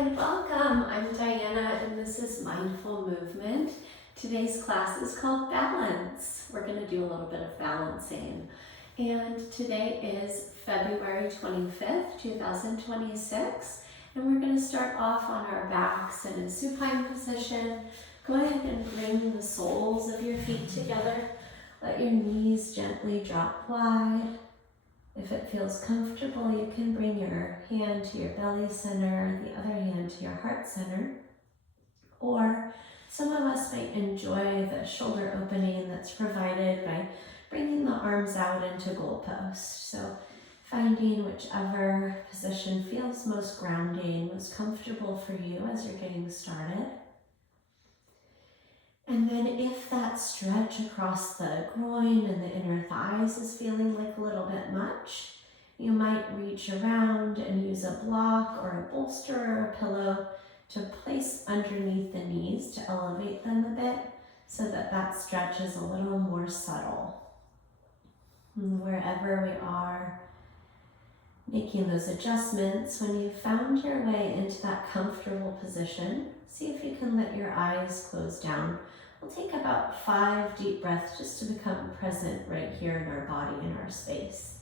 and welcome. I'm Diana and this is Mindful Movement. Today's class is called Balance. We're going to do a little bit of balancing. And today is February 25th, 2026. And we're going to start off on our backs in a supine position. Go ahead and bring the soles of your feet together. Let your knees gently drop wide. If it feels comfortable, you can bring your hand to your belly center, the other hand to your heart center. Or some of us might enjoy the shoulder opening that's provided by bringing the arms out into goalpost. So finding whichever position feels most grounding, most comfortable for you as you're getting started. And then if that stretch across the groin and the inner thighs is feeling like a little bit much, you might reach around and use a block or a bolster or a pillow to place underneath the knees to elevate them a bit so that that stretch is a little more subtle. And wherever we are, making those adjustments, when you've found your way into that comfortable position, see if you can let your eyes close down. We'll take about 5 deep breaths just to become present right here in our body, in our space.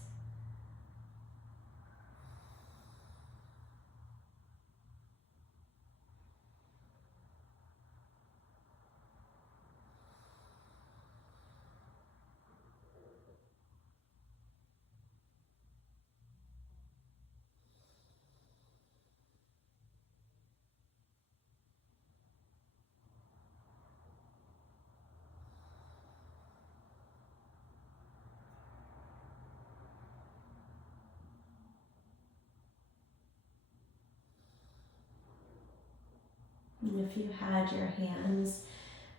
And if you had your hands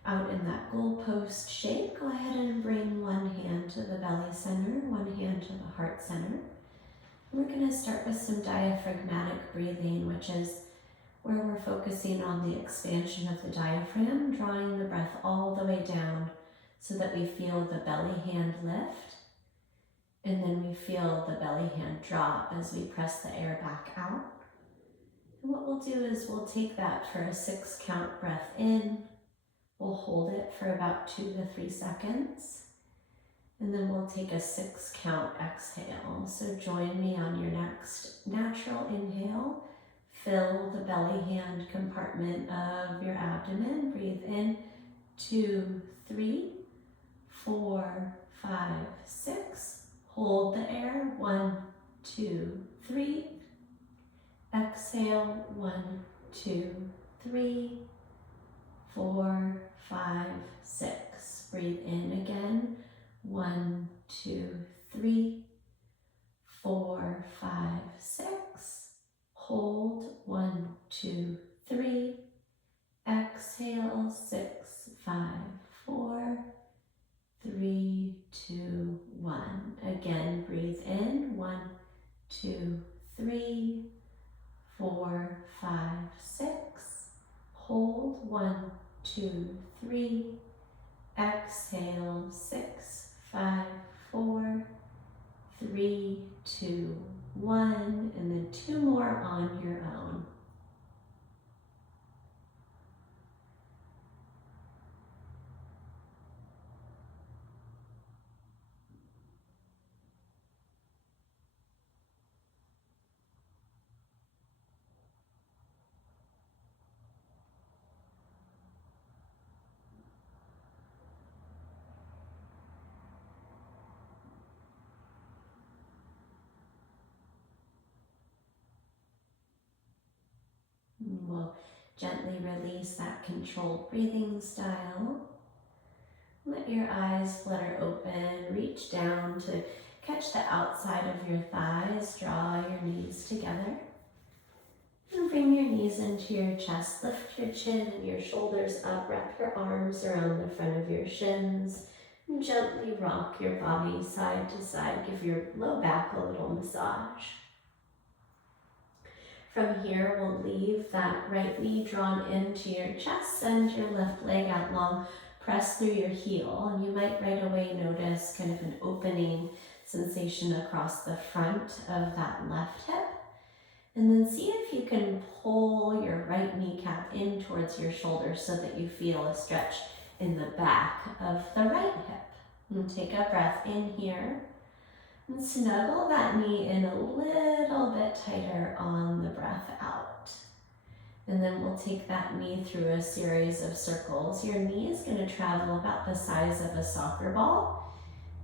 out in that goalpost shape, go ahead and bring one hand to the belly center, one hand to the heart center. We're going to start with some diaphragmatic breathing, which is where we're focusing on the expansion of the diaphragm, drawing the breath all the way down so that we feel the belly hand lift. And then we feel the belly hand drop as we press the air back out. And what we'll do is we'll take that for a 6 count breath in. We'll hold it for about 2 to 3 seconds. And then we'll take a 6 count exhale. So join me on your next natural inhale. Fill the belly hand compartment of your abdomen. Breathe in, 2, 3, 4, 5, 6. Hold the air, 1, 2, 3. Exhale, 1, 2, 3, 4, 5, 6. Breathe in again, 1, 2, 3, 4, 5, 6. Hold, 1, 2, 3. Exhale, 6, 5, 4, 3, 2, 1. Again, breathe in, 1, 2, 3, 4, 5, 6. Hold, 1, 2, 3. Exhale, 6, 5, 4, 3, 2, 1. And then 2 more on your own. We'll gently release that controlled breathing style. Let your eyes flutter open, reach down to catch the outside of your thighs, draw your knees together. And bring your knees into your chest, lift your chin and your shoulders up, wrap your arms around the front of your shins, and gently rock your body side to side, give your low back a little massage. From here, we'll leave that right knee drawn into your chest, send your left leg out long, press through your heel, and you might right away notice kind of an opening sensation across the front of that left hip. And then see if you can pull your right kneecap in towards your shoulder so that you feel a stretch in the back of the right hip. And take a breath in here and snuggle that knee in a little bit tighter on the breath out. And then we'll take that knee through a series of circles. Your knee is going to travel about the size of a soccer ball.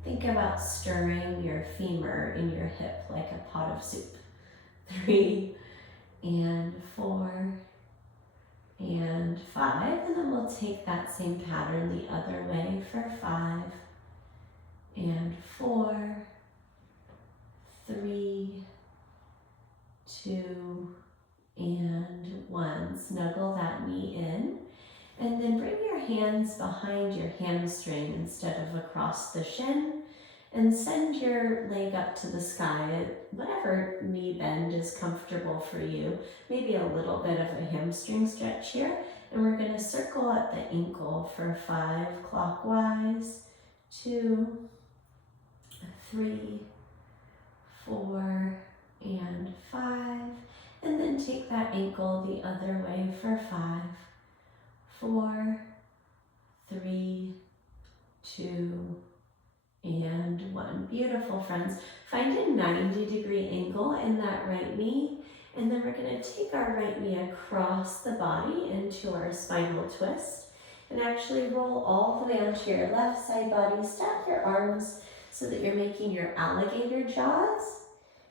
Think about stirring your femur in your hip like a pot of soup. 3 and 4 and 5. And then we'll take that same pattern the other way for 5 and 4, 3, 2, and 1. Snuggle that knee in. And then bring your hands behind your hamstring instead of across the shin. And send your leg up to the sky, whatever knee bend is comfortable for you. Maybe a little bit of a hamstring stretch here. And we're going to circle up the ankle for 5 clockwise, 2, 3, 4, and 5. And then take that ankle the other way for 5, 4, 3, 2, and 1. Beautiful, friends. Find a 90-degree angle in that right knee, and then we're going to take our right knee across the body into our spinal twist, and actually roll all the way onto your left side body. Stack your arms so that you're making your alligator jaws,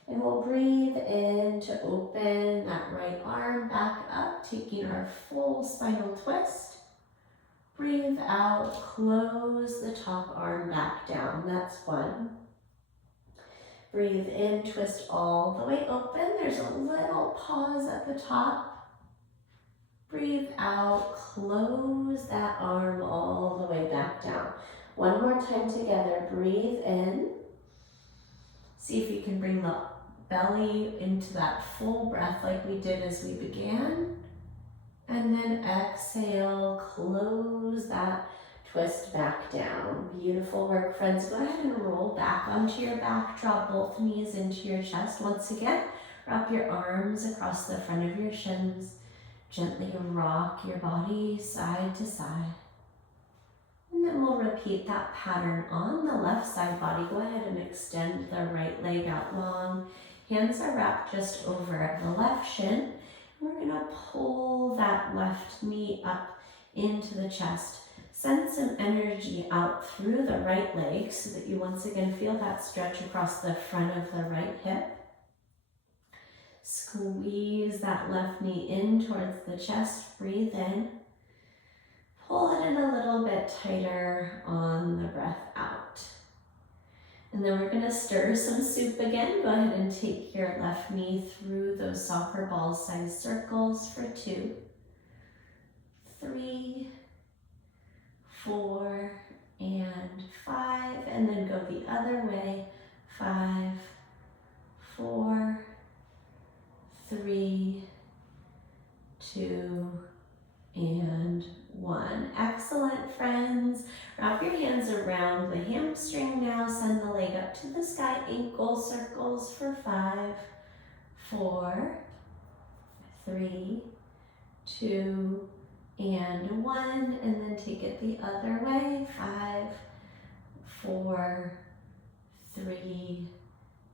and we'll breathe in to open that right arm back up, taking our full spinal twist. Breathe out, close the top arm back down. That's 1. Breathe in, twist all the way open. There's a little pause at the top. Breathe out, close that arm all the way back down. One more time together. Breathe in. See if you can bring the belly into that full breath like we did as we began. And then exhale, close that twist back down. Beautiful work, friends. Go ahead and roll back onto your back. Draw both knees into your chest. Once again, wrap your arms across the front of your shins. Gently rock your body side to side. And then we'll repeat that pattern on the left side body. Go ahead and extend the right leg out long. Hands are wrapped just over the left shin. We're going to pull that left knee up into the chest. Send some energy out through the right leg so that you once again feel that stretch across the front of the right hip. Squeeze that left knee in towards the chest. Breathe in. Pull it in a little bit tighter on the breath out. And then we're going to stir some soup again. Go ahead and take your left knee through those soccer ball sized circles for 2, 3, 4, and 5. And then go the other way. 5, 4, 3, 2, and 1. Excellent, friends. Wrap your hands around the hamstring now. Send the leg up to the sky. Ankle circles for 5, 4, 3, 2, and 1. And then take it the other way. 5, 4, 3,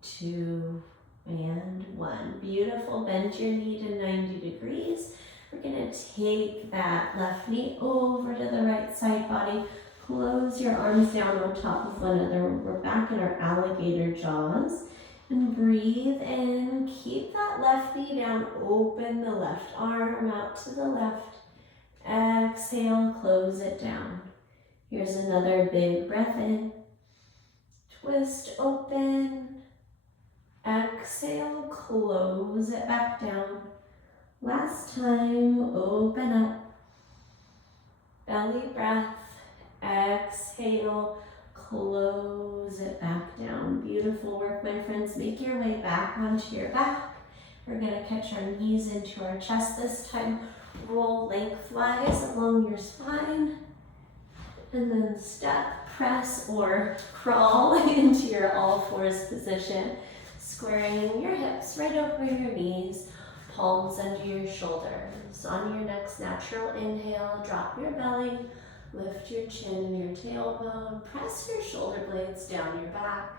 2, and 1. Beautiful. Bend your knee to 90 degrees. We're going to take that left knee over to the right side body. Close your arms down on top of one another. We're back in our alligator jaws. And breathe in. Keep that left knee down. Open the left arm out to the left. Exhale, close it down. Here's another big breath in. Twist open. Exhale, close it back down. Last time, open up, belly breath, exhale, close it back down. Beautiful work, my friends. Make your way back onto your back. We're going to catch our knees into our chest this time. Roll lengthwise along your spine, and then step, press, or crawl into your all fours position. Squaring your hips right over your knees, palms under your shoulders. On your next natural inhale, drop your belly, lift your chin and your tailbone, press your shoulder blades down your back,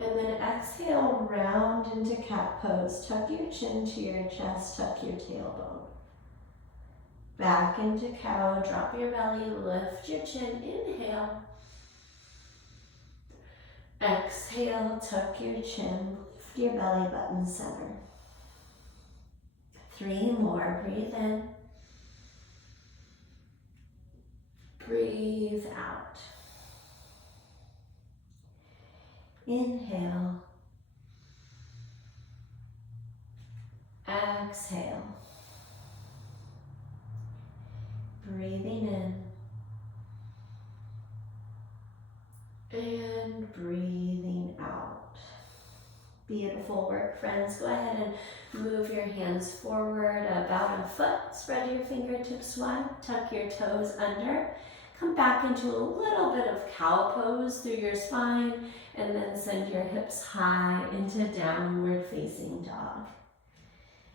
and then exhale, round into cat pose. Tuck your chin to your chest, tuck your tailbone. Back into cow, drop your belly, lift your chin, inhale. Exhale, tuck your chin, lift your belly button center. 3 more, breathe in. Breathe out. Inhale. Exhale. Breathing in. And breathing out. Beautiful work, friends. Go ahead and move your hands forward about a foot. Spread your fingertips wide. Tuck your toes under. Come back into a little bit of cow pose through your spine, and then send your hips high into downward facing dog.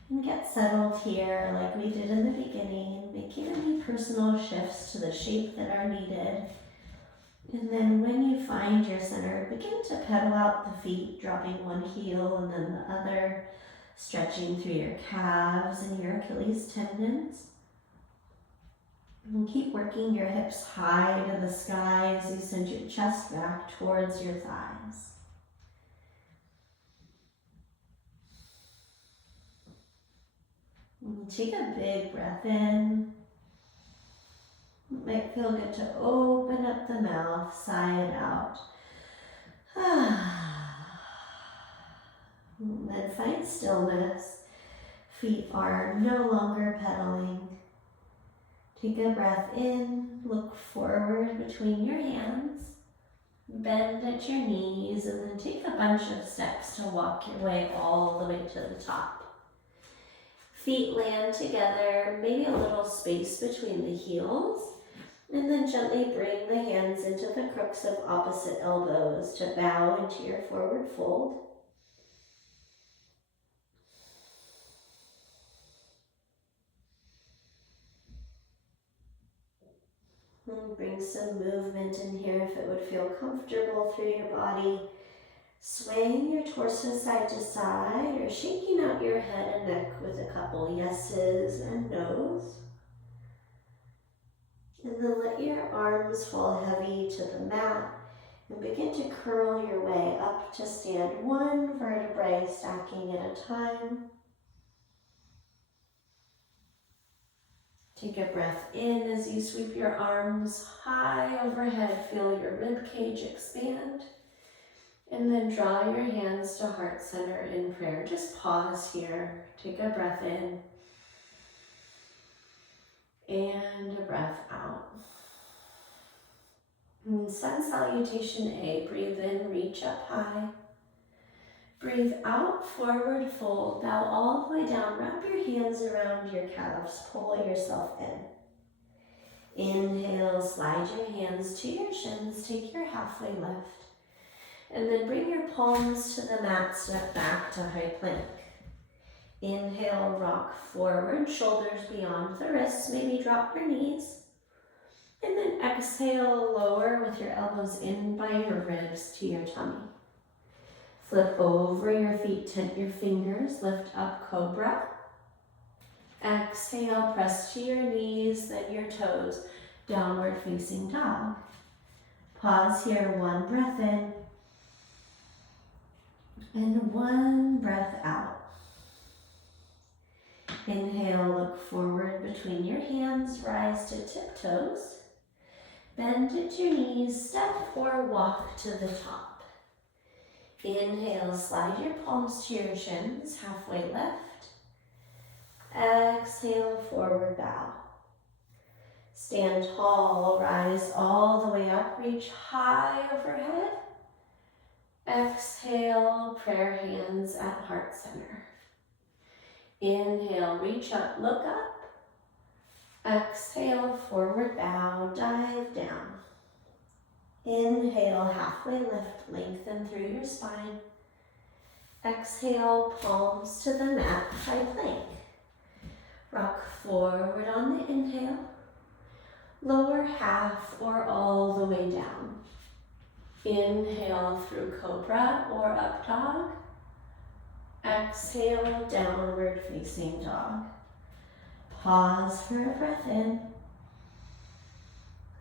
And get settled here like we did in the beginning, making any personal shifts to the shape that are needed. And then when you find your center, begin to pedal out the feet, dropping one heel and then the other, stretching through your calves and your Achilles tendons. And keep working your hips high to the sky as you send your chest back towards your thighs. And take a big breath in. It might feel good to open up the mouth, sigh it out. And then find stillness. Feet are no longer pedaling. Take a breath in, look forward between your hands, bend at your knees, and then take a bunch of steps to walk your way all the way to the top. Feet land together, maybe a little space between the heels, and then gently bring the hands into the crooks of opposite elbows to bow into your forward fold. And bring some movement in here if it would feel comfortable through your body. Swaying your torso side to side or shaking out your head and neck with a couple yeses and nos. And then let your arms fall heavy to the mat and begin to curl your way up to stand, one vertebrae stacking at a time. Take a breath in as you sweep your arms high overhead. Feel your rib cage expand. And then draw your hands to heart center in prayer. Just pause here. Take a breath in. And a breath out. And sun salutation A. Breathe in, reach up high. Breathe out, forward fold. Bow all the way down. Wrap your hands around your calves. Pull yourself in. Inhale, slide your hands to your shins. Take your halfway lift. And then bring your palms to the mat. Step back to high plank. Inhale, rock forward. Shoulders beyond the wrists. Maybe drop your knees. And then exhale, lower with your elbows in by your ribs to your tummy. Flip over your feet, tent your fingers, lift up cobra. Exhale, press to your knees, then your toes, downward facing dog. Pause here, one breath in. And one breath out. Inhale, look forward between your hands, rise to tiptoes. Bend at your knees, step or walk to the top. Inhale, slide your palms to your shins, halfway lift. Exhale, forward bow. Stand tall, rise all the way up, reach high overhead. Exhale, prayer hands at heart center. Inhale, reach up, look up. Exhale, forward bow, dive down. Inhale, halfway lift, lengthen through your spine. Exhale, palms to the mat, high plank. Rock forward on the inhale. Lower half or all the way down. Inhale through cobra or up dog. Exhale, downward facing dog. Pause for a breath in.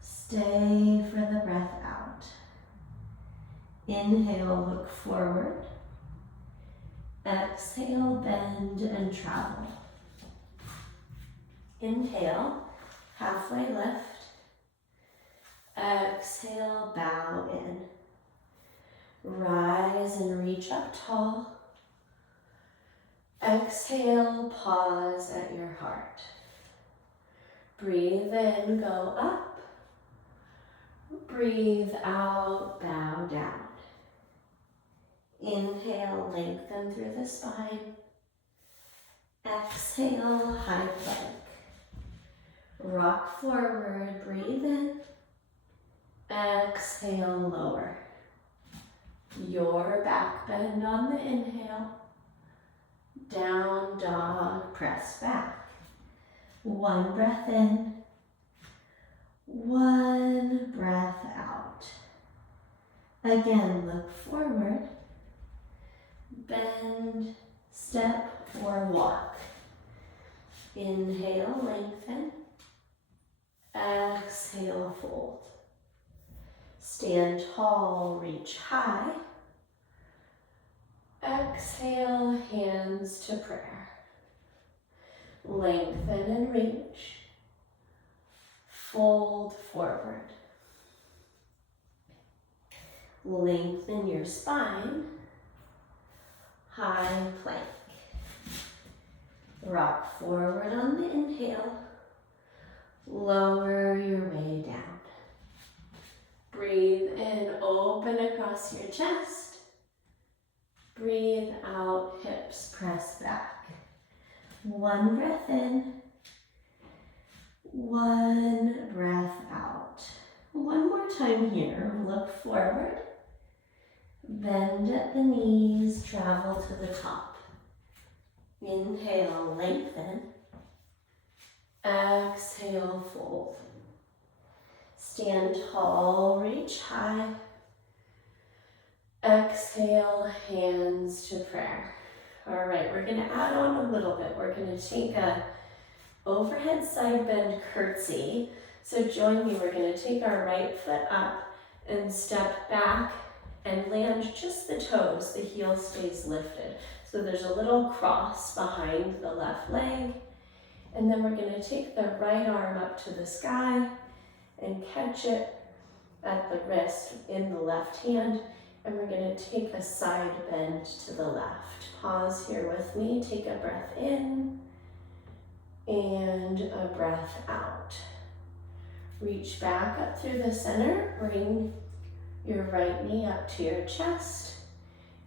Stay for the breath out. Inhale, look forward. Exhale, bend and travel. Inhale, halfway lift. Exhale, bow in. Rise and reach up tall. Exhale, pause at your heart. Breathe in, go up. Breathe out, bow down. Inhale, lengthen through the spine. Exhale, high plank. Rock forward, breathe in. Exhale, lower. Your back bend on the inhale. Down dog, press back. One breath in. One breath out. Again, look forward. Bend, step, or walk. Inhale, lengthen. Exhale, fold. Stand tall, reach high. Exhale, hands to prayer. Lengthen and reach. Fold forward. Lengthen your spine. High plank. Rock forward on the inhale. Lower your way down. Breathe in, open across your chest. Breathe out, hips press back. One breath in. One breath out. One more time here. Look forward. Bend at the knees, travel to the top. Inhale, lengthen. Exhale, fold. Stand tall, reach high. Exhale, hands to prayer. All right, we're gonna add on a little bit. We're gonna take a overhead side bend curtsy. So join me, we're gonna take our right foot up and step back and land just the toes. The heel stays lifted. So there's a little cross behind the left leg. And then we're gonna take the right arm up to the sky and catch it at the wrist in the left hand. And we're gonna take a side bend to the left. Pause here with me, take a breath in and a breath out. Reach back up through the center, bring your right knee up to your chest,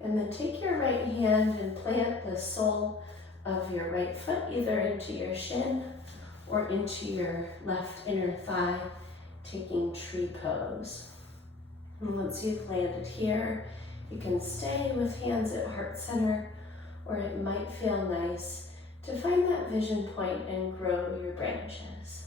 and then take your right hand and plant the sole of your right foot either into your shin or into your left inner thigh, taking tree pose. And once you've landed here, you can stay with hands at heart center, or it might feel nice to find that vision point and grow your branches.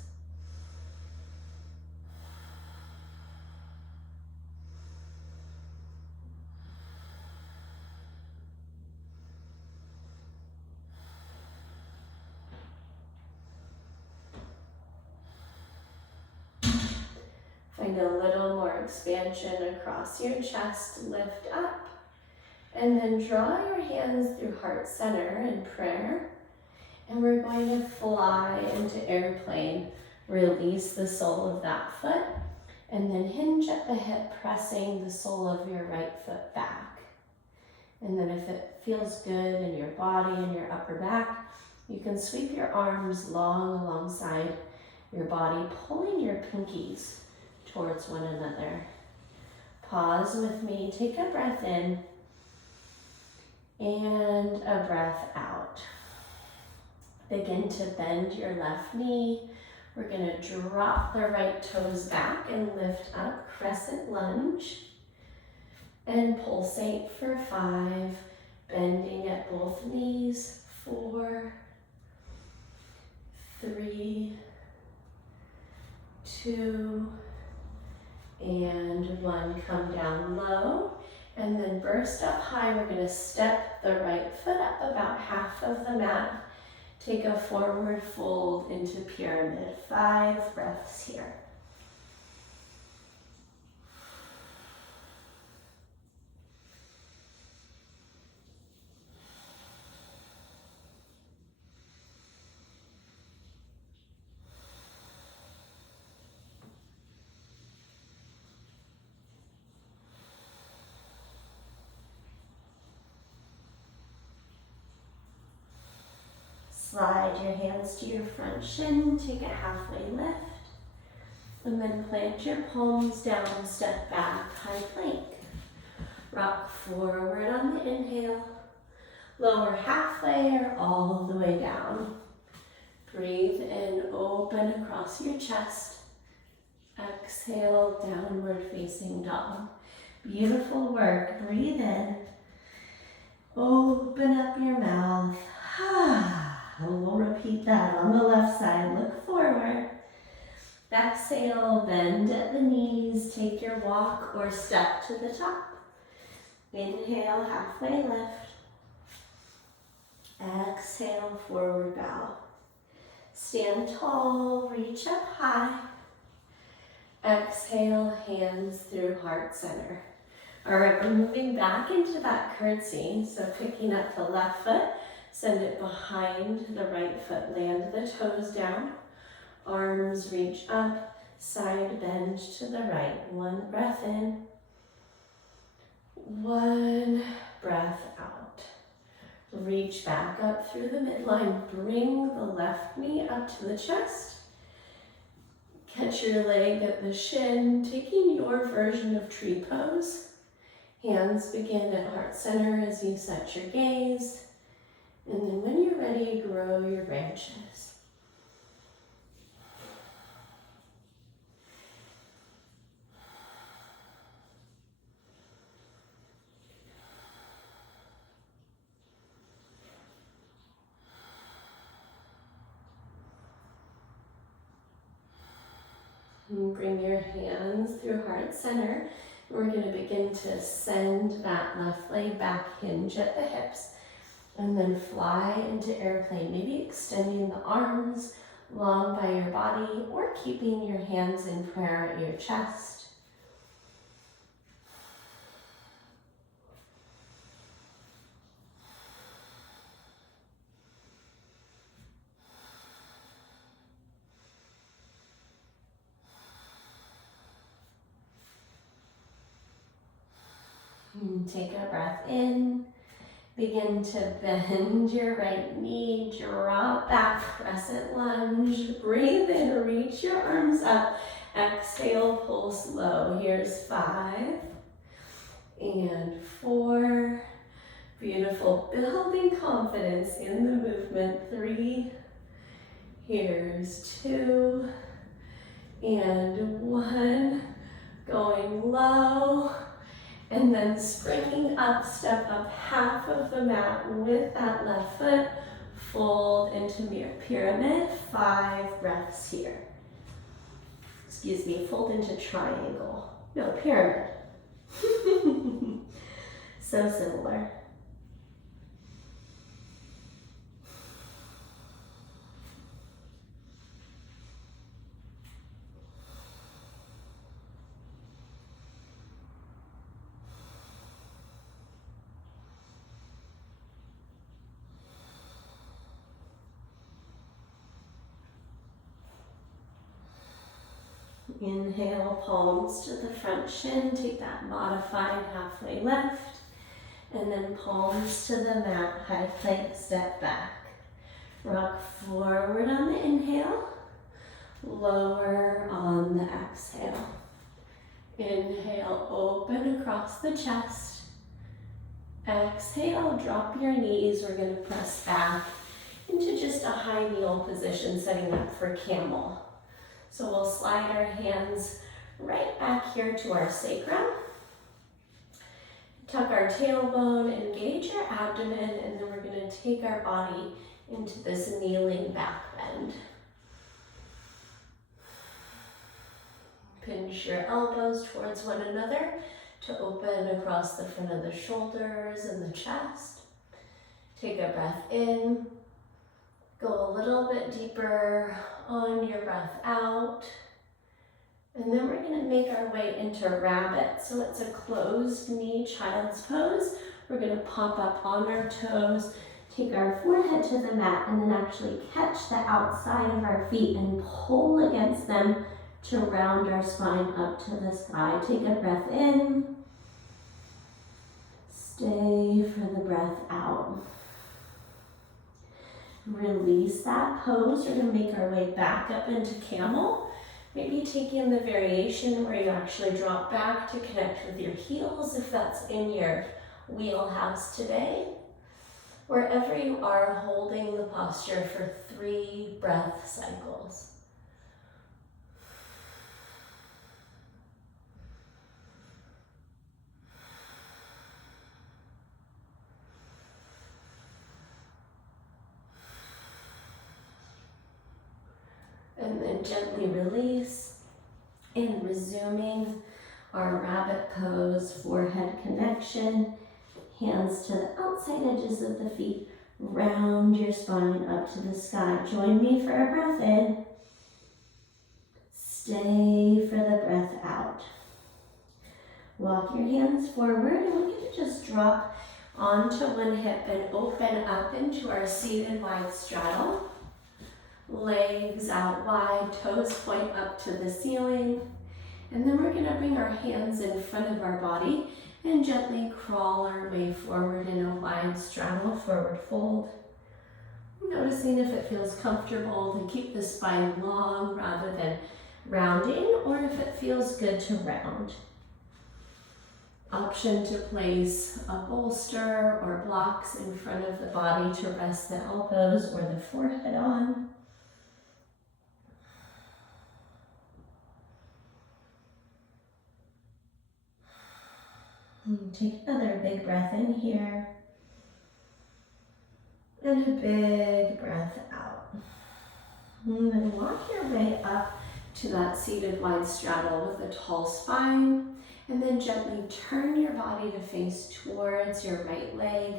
Find a little more expansion across your chest, lift up, and then draw your hands through heart center in prayer. And we're going to fly into airplane. Release the sole of that foot, and then hinge at the hip, pressing the sole of your right foot back. And then if it feels good in your body and your upper back, you can sweep your arms long alongside your body, pulling your pinkies towards one another. Pause with me, take a breath in and a breath out. Begin to bend your left knee. We're gonna drop the right toes back and lift up, crescent lunge. And pulsate for 5, Bending at both knees. 4, 3, 2, and 1. Come down low and then burst up high. We're going to step the right foot up about half of the mat. Take a forward fold into pyramid. 5 breaths here. Slide your hands to your front shin, take a halfway lift, and then plant your palms down, step back, high plank. Rock forward on the inhale, lower halfway or all the way down. Breathe in, open across your chest. Exhale, downward facing dog. Beautiful work, breathe in, open up your mouth. And we'll repeat that on the left side. Look forward. Exhale, bend at the knees. Take your walk or step to the top. Inhale, halfway lift. Exhale, forward bow. Stand tall, reach up high. Exhale, hands through heart center. All right, we're moving back into that curtsy. So picking up the left foot, send it behind the right foot. Land the toes down. Arms reach up. Side bend to the right. 1 breath in. 1 breath out. Reach back up through the midline. Bring the left knee up to the chest. Catch your leg at the shin. Taking your version of tree pose. Hands begin at heart center as you set your gaze. And then when you're ready, grow your branches. And bring your hands through heart center. We're going to begin to send that left leg back, hinge at the hips. And then fly into airplane, maybe extending the arms long by your body or keeping your hands in prayer at your chest. And take a breath in. Begin to bend your right knee, drop back, crescent lunge. Breathe in, reach your arms up. Exhale, pulse low. Here's 5 and 4. Beautiful, building confidence in the movement. 3. Here's 2 and 1. Going low. And then springing up, step up half of the mat with that left foot. Fold into pyramid. 5 breaths here. Excuse me, fold into triangle. No, pyramid. So similar. Inhale, palms to the front shin. Take that modified halfway lift. And then palms to the mat, high plank, step back. Rock forward on the inhale. Lower on the exhale. Inhale, open across the chest. Exhale, drop your knees. We're going to press back into just a high kneel position, setting up for camel. So we'll slide our hands right back here to our sacrum. Tuck our tailbone, engage your abdomen, and then we're going to take our body into this kneeling back bend. Pinch your elbows towards one another to open across the front of the shoulders and the chest. Take a breath in. Go a little bit deeper on your breath out. And then we're going to make our way into rabbit. So it's a closed knee child's pose. We're going to pop up on our toes, take our forehead to the mat, and then actually catch the outside of our feet and pull against them to round our spine up to the sky. Take a breath in. Stay for the breath out. Release that pose. We're going to make our way back up into camel. Maybe taking the variation where you actually drop back to connect with your heels if that's in your wheelhouse today. Wherever you are, holding the posture for 3 breath cycles. And then gently release and resuming our rabbit pose, forehead connection, hands to the outside edges of the feet, round your spine up to the sky. Join me for a breath in. Stay for the breath out. Walk your hands forward and we're going to just drop onto one hip and open up into our seated wide straddle. Legs out wide, toes point up to the ceiling. And then we're going to bring our hands in front of our body and gently crawl our way forward in a wide straddle, forward fold. Noticing if it feels comfortable to keep the spine long rather than rounding, or if it feels good to round. Option to place a bolster or blocks in front of the body to rest the elbows or the forehead on. Take another big breath in here. And a big breath out. And then walk your way up to that seated wide straddle with a tall spine. And then gently turn your body to face towards your right leg.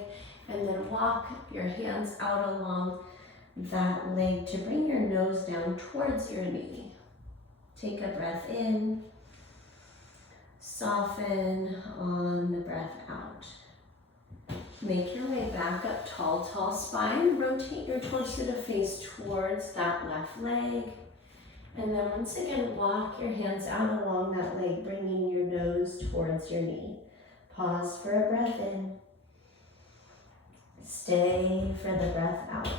And then walk your hands out along that leg to bring your nose down towards your knee. Take a breath in. Soften on the breath out. Make your way back up, tall spine. Rotate your torso to face towards that left leg. And then once again, walk your hands out along that leg, bringing your nose towards your knee. Pause for a breath in. Stay for the breath out.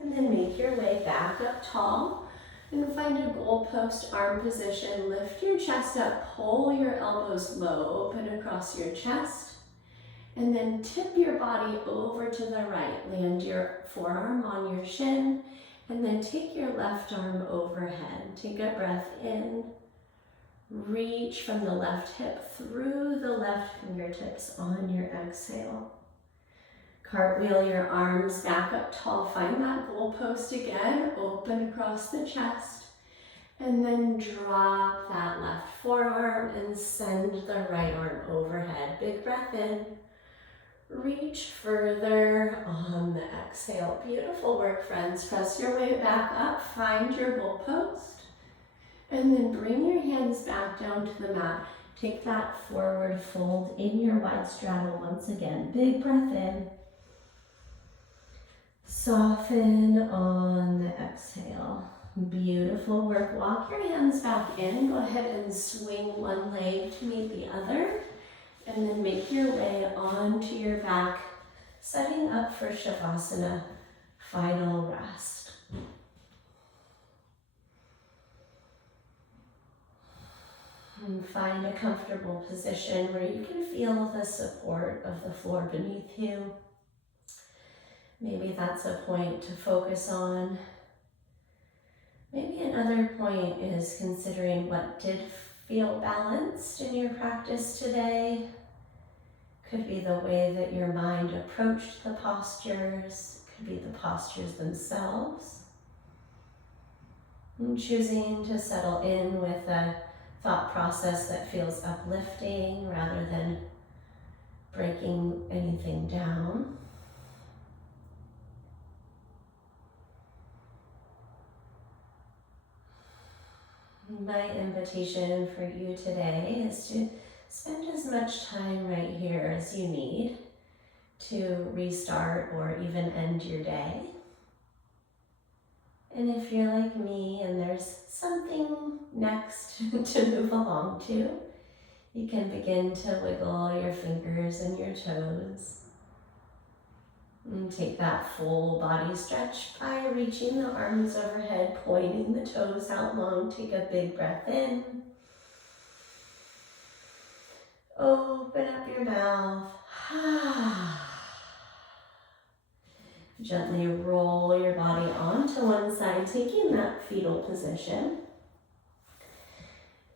And then make your way back up tall. And find a goalpost arm position. Lift your chest up, pull your elbows low, open across your chest. And then tip your body over to the right. Land your forearm on your shin. And then take your left arm overhead. Take a breath in. Reach from the left hip through the left fingertips on your exhale. Cartwheel your arms back up tall. Find that goalpost again. Open across the chest. And then drop that left forearm and send the right arm overhead. Big breath in. Reach further on the exhale. Beautiful work, friends. Press your way back up. Find your goalpost. And then bring your hands back down to the mat. Take that forward fold in your wide straddle once again. Big breath in. Soften on the exhale. Beautiful work. Walk your hands back in. Go ahead and swing one leg to meet the other. And then make your way onto your back, setting up for Shavasana, final rest. And find a comfortable position where you can feel the support of the floor beneath you. Maybe that's a point to focus on. Maybe another point is considering what did feel balanced in your practice today. Could be the way that your mind approached the postures, could be the postures themselves. And choosing to settle in with a thought process that feels uplifting rather than breaking anything down. My invitation for you today is to spend as much time right here as you need to restart or even end your day. And if you're like me and there's something next to move along to, you can begin to wiggle your fingers and your toes. And take that full body stretch by reaching the arms overhead, pointing the toes out long. Take a big breath in. Open up your mouth. Gently roll your body onto one side, taking that fetal position.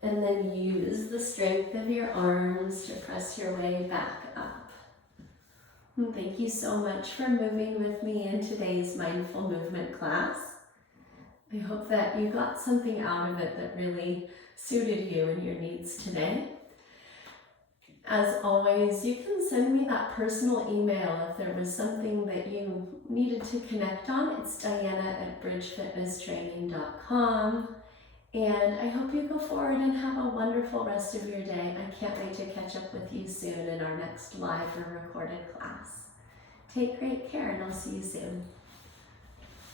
And then use the strength of your arms to press your way back up. And thank you so much for moving with me in today's mindful movement class. I hope that you got something out of it that really suited you and your needs today. As always, you can send me that personal email if there was something that you needed to connect on. It's diana@bridgefitnesstraining.com. And I hope you go forward and have a wonderful rest of your day. I can't wait to catch up with you soon in our next live or recorded class. Take great care, and I'll see you soon.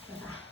Bye-bye.